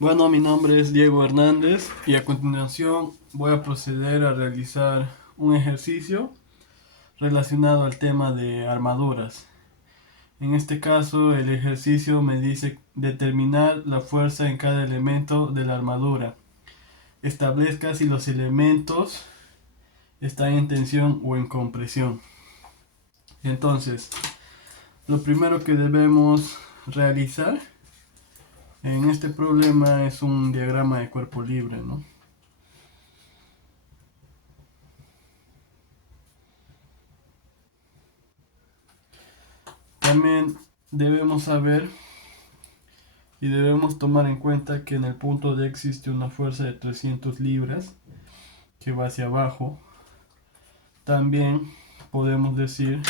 Bueno, mi nombre es Diego Hernández y a continuación voy a proceder a realizar un ejercicio relacionado al tema de armaduras. En este caso, el ejercicio me dice determinar la fuerza en cada elemento de la armadura. Establezca si los elementos están en tensión o en compresión. Entonces, lo primero que debemos realizar en este problema es un diagrama de cuerpo libre, ¿no? También debemos saber y debemos tomar en cuenta que en el punto D existe una fuerza de 300 libras que va hacia abajo. También podemos decir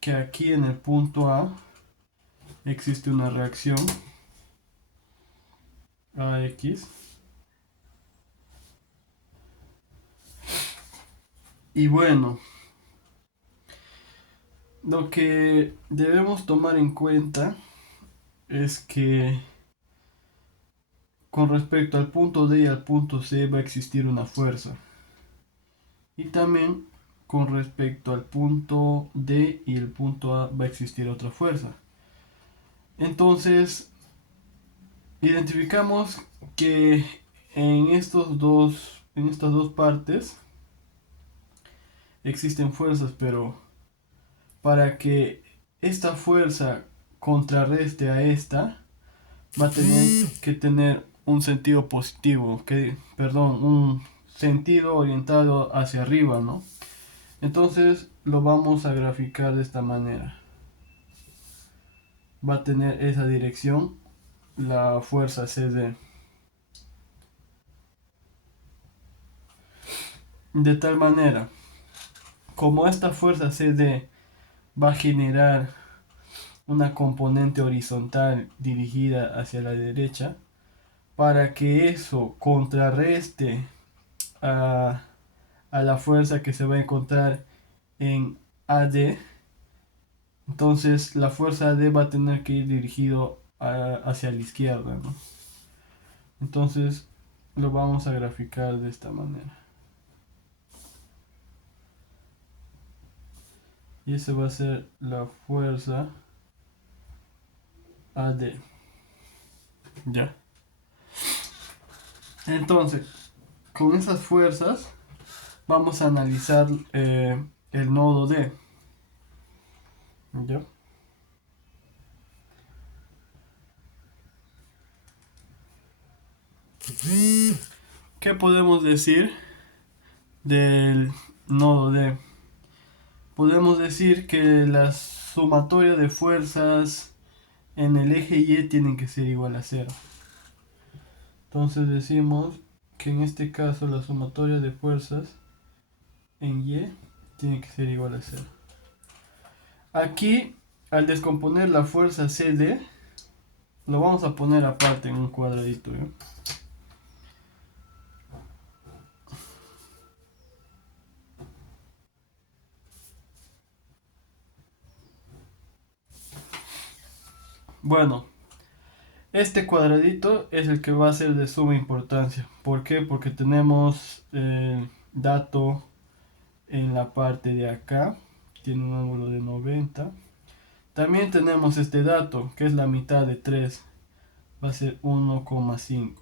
que aquí en el punto A existe una reacción AX. Y bueno, lo que debemos tomar en cuenta es que con respecto al punto D y al punto C va a existir una fuerza. Y también con respecto al punto D y el punto A va a existir otra fuerza. Entonces, identificamos que en estas dos partes existen fuerzas, pero para que esta fuerza contrarreste a esta, va a tener que tener un sentido positivo, perdón, un sentido orientado hacia arriba, ¿no? Entonces lo vamos a graficar de esta manera. Va a tener esa dirección la fuerza CD. De tal manera, como esta fuerza CD va a generar una componente horizontal dirigida hacia la derecha, para que eso contrarreste a, a la fuerza que se va a encontrar en AD, entonces la fuerza AD va a tener que ir dirigido hacia la izquierda, ¿no? Entonces lo vamos a graficar de esta manera. Y esa va a ser la fuerza AD. ¿Ya? Entonces, con esas fuerzas vamos a analizar el nodo D. ¿Ya? ¿Qué podemos decir del nodo D? Podemos decir que la sumatoria de fuerzas en el eje Y tienen que ser igual a cero. Entonces decimos que en este caso la sumatoria de fuerzas en Y tiene que ser igual a cero. Aquí, al descomponer la fuerza CD, lo vamos a poner aparte en un cuadradito, ¿ya? Bueno, este cuadradito es el que va a ser de suma importancia. ¿Por qué? Porque tenemos el dato en la parte de acá. Tiene un ángulo de 90. También tenemos este dato, que es la mitad de 3. Va a ser 1,5.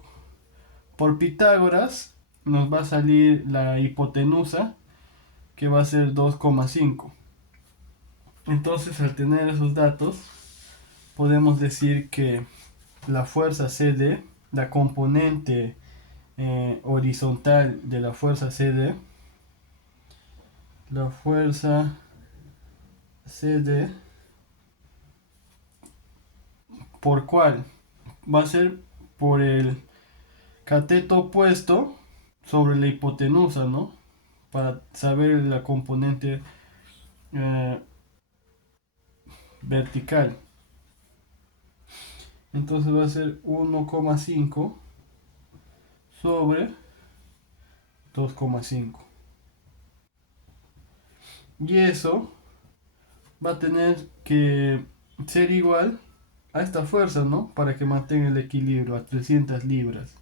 Por Pitágoras nos va a salir la hipotenusa, que va a ser 2,5. Entonces, al tener esos datos, podemos decir que la fuerza CD, la componente horizontal de la fuerza CD, la fuerza CD, ¿por cuál? Va a ser por el cateto opuesto sobre la hipotenusa, ¿no? Para saber la componente eh, vertical. Entonces va a ser 1,5 sobre 2,5. Y eso va a tener que ser igual a esta fuerza, ¿no? Para que mantenga el equilibrio a 300 libras.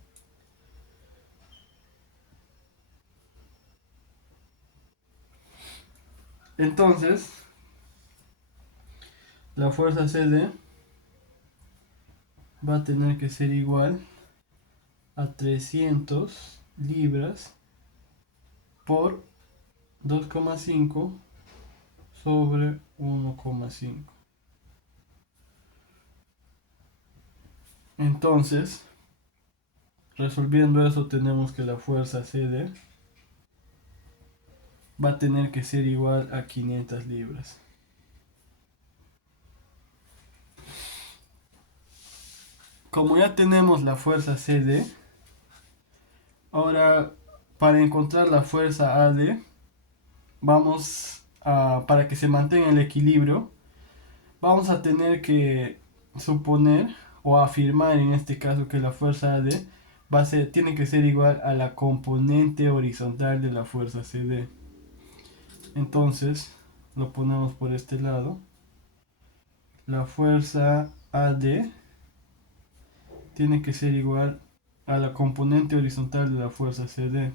Entonces, la fuerza CD va a tener que ser igual a 300 libras por 2,5 sobre 1,5. Entonces, resolviendo eso, tenemos que la fuerza CD va a tener que ser igual a 500 libras. Como ya tenemos la fuerza CD, ahora para encontrar la fuerza AD, para que se mantenga el equilibrio, vamos a tener que suponer o afirmar en este caso que la fuerza AD tiene que ser igual a la componente horizontal de la fuerza CD. Entonces, lo ponemos por este lado. La fuerza AD tiene que ser igual a la componente horizontal de la fuerza CD,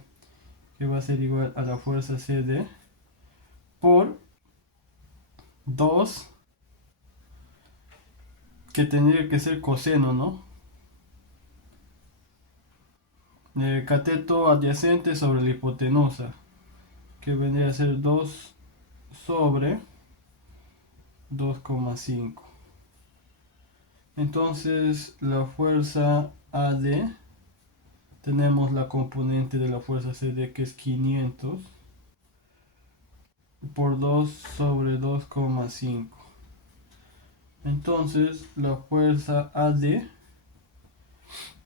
que va a ser igual a la fuerza CD por 2, que tendría que ser coseno, ¿no? Cateto adyacente sobre la hipotenusa, que vendría a ser 2 sobre 2,5. Entonces la fuerza AD, tenemos la componente de la fuerza CD que es 500 por 2 sobre 2,5. Entonces la fuerza AD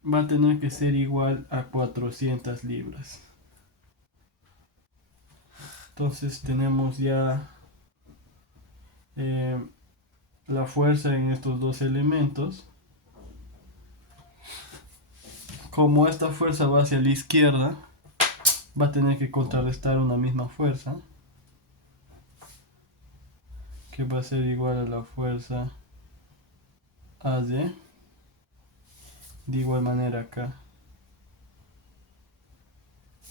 va a tener que ser igual a 400 libras. Entonces tenemos ya eh, la fuerza en estos dos elementos. Como esta fuerza va hacia la izquierda, va a tener que contrarrestar una misma fuerza, que va a ser igual a la fuerza AD. De igual manera acá,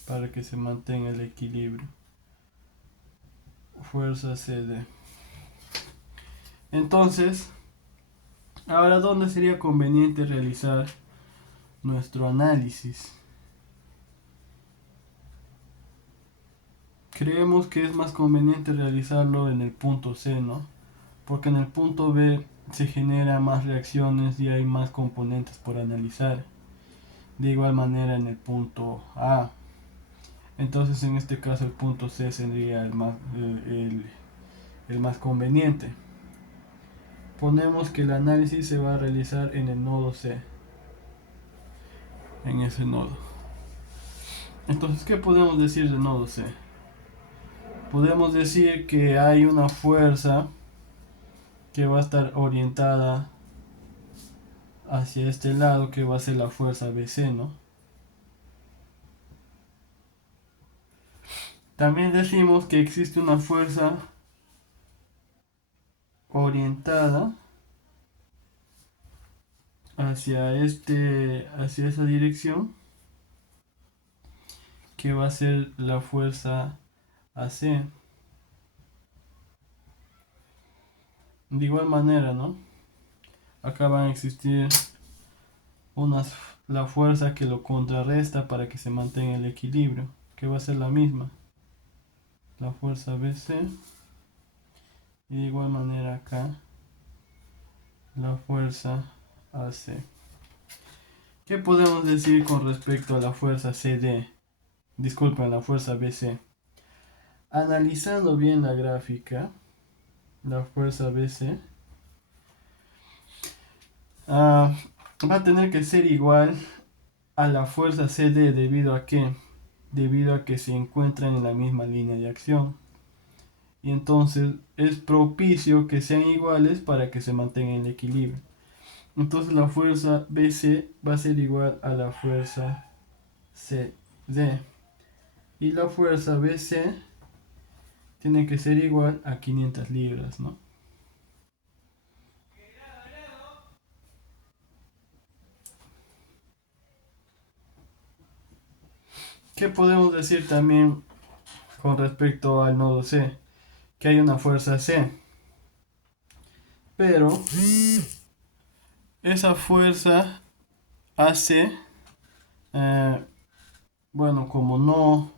para que se mantenga el equilibrio. Fuerza CD. Entonces, ahora, ¿dónde sería conveniente realizar nuestro análisis? Creemos que es más conveniente realizarlo en el punto C, ¿no? Porque en el punto B se generan más reacciones y hay más componentes por analizar. De igual manera en el punto A. Entonces en este caso el punto C sería el más conveniente. Ponemos que el análisis se va a realizar en el nodo C. En ese nodo. Entonces, ¿qué podemos decir del nodo C? Podemos decir que hay una fuerza que va a estar orientada hacia este lado, que va a ser la fuerza BC, ¿no? También decimos que existe una fuerza orientada hacia esa dirección, que va a ser la fuerza AC. De igual manera, ¿no? Acá van a existir la fuerza que lo contrarresta para que se mantenga el equilibrio, que va a ser la misma, la fuerza BC. Y de igual manera acá, la fuerza AC. ¿Qué podemos decir con respecto a la fuerza CD? Disculpen, la fuerza BC. Analizando bien la gráfica, la fuerza BC va a tener que ser igual a la fuerza CD debido a que se encuentran en la misma línea de acción. Y entonces es propicio que sean iguales para que se mantenga el equilibrio. Entonces la fuerza BC va a ser igual a la fuerza CD. Y la fuerza BC tiene que ser igual a 500 libras, ¿no? ¿Qué podemos decir también con respecto al nodo C? Que hay una fuerza C, pero esa fuerza AC, eh, bueno, como no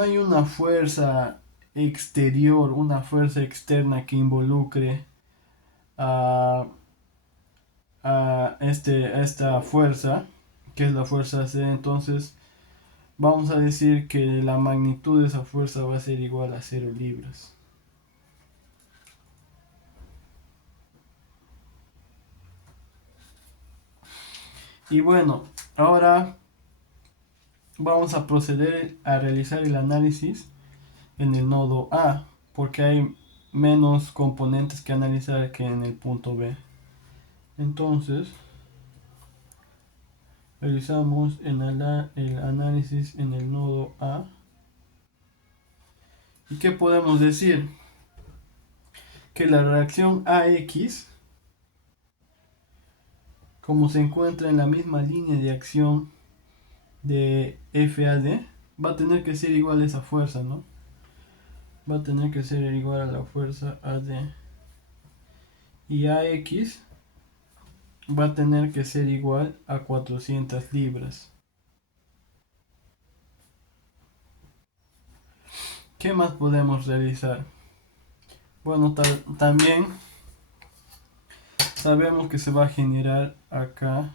hay una fuerza exterior, una fuerza externa que involucre a, a esta fuerza, que es la fuerza C, entonces vamos a decir que la magnitud de esa fuerza va a ser igual a 0 libras. Y bueno, ahora vamos a proceder a realizar el análisis en el nodo A, porque hay menos componentes que analizar que en el punto B. Entonces, realizamos el análisis en el nodo A. ¿Y qué podemos decir? Que la reacción AX, como se encuentra en la misma línea de acción de FAD, va a tener que ser igual a esa fuerza, ¿no? Va a tener que ser igual a la fuerza AD. Y AX va a tener que ser igual a 400 libras. ¿Qué más podemos realizar? Bueno, también sabemos que se va a generar acá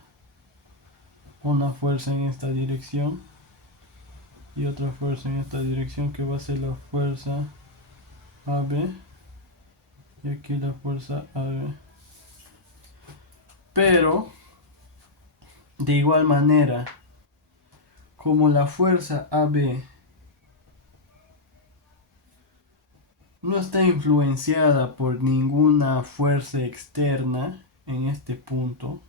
una fuerza en esta dirección y otra fuerza en esta dirección, que va a ser la fuerza AB, y aquí la fuerza AB. Pero de igual manera, como la fuerza AB no está influenciada por ninguna fuerza externa en este punto,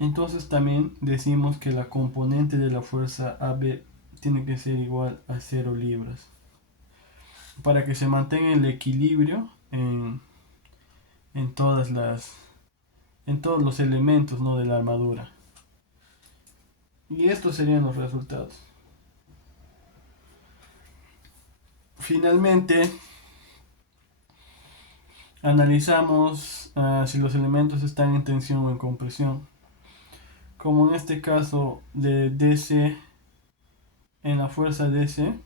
entonces también decimos que la componente de la fuerza AB tiene que ser igual a 0 libras, para que se mantenga el equilibrio en todas en todos los elementos, ¿no?, de la armadura. Y estos serían los resultados. Finalmente, analizamos si los elementos están en tensión o en compresión. Como en este caso de DC, en la fuerza DC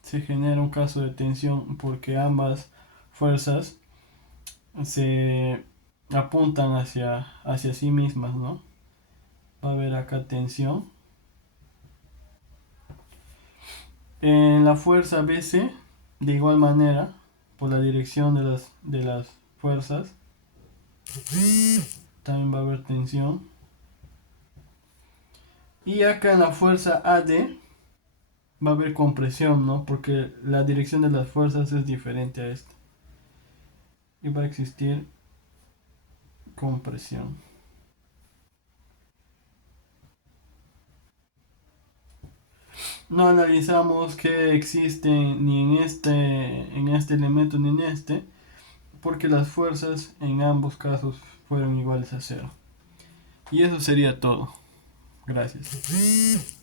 se genera un caso de tensión porque ambas fuerzas se apuntan hacia sí mismas, ¿no? Va a haber acá tensión. En la fuerza BC, de igual manera, por la dirección de las fuerzas, también va a haber tensión. Y acá en la fuerza AD va a haber compresión, ¿no? Porque la dirección de las fuerzas es diferente a esta. Y va a existir compresión. No analizamos que existe ni en este elemento ni en este, porque las fuerzas en ambos casos fueron iguales a 0. Y eso sería todo. Gracias.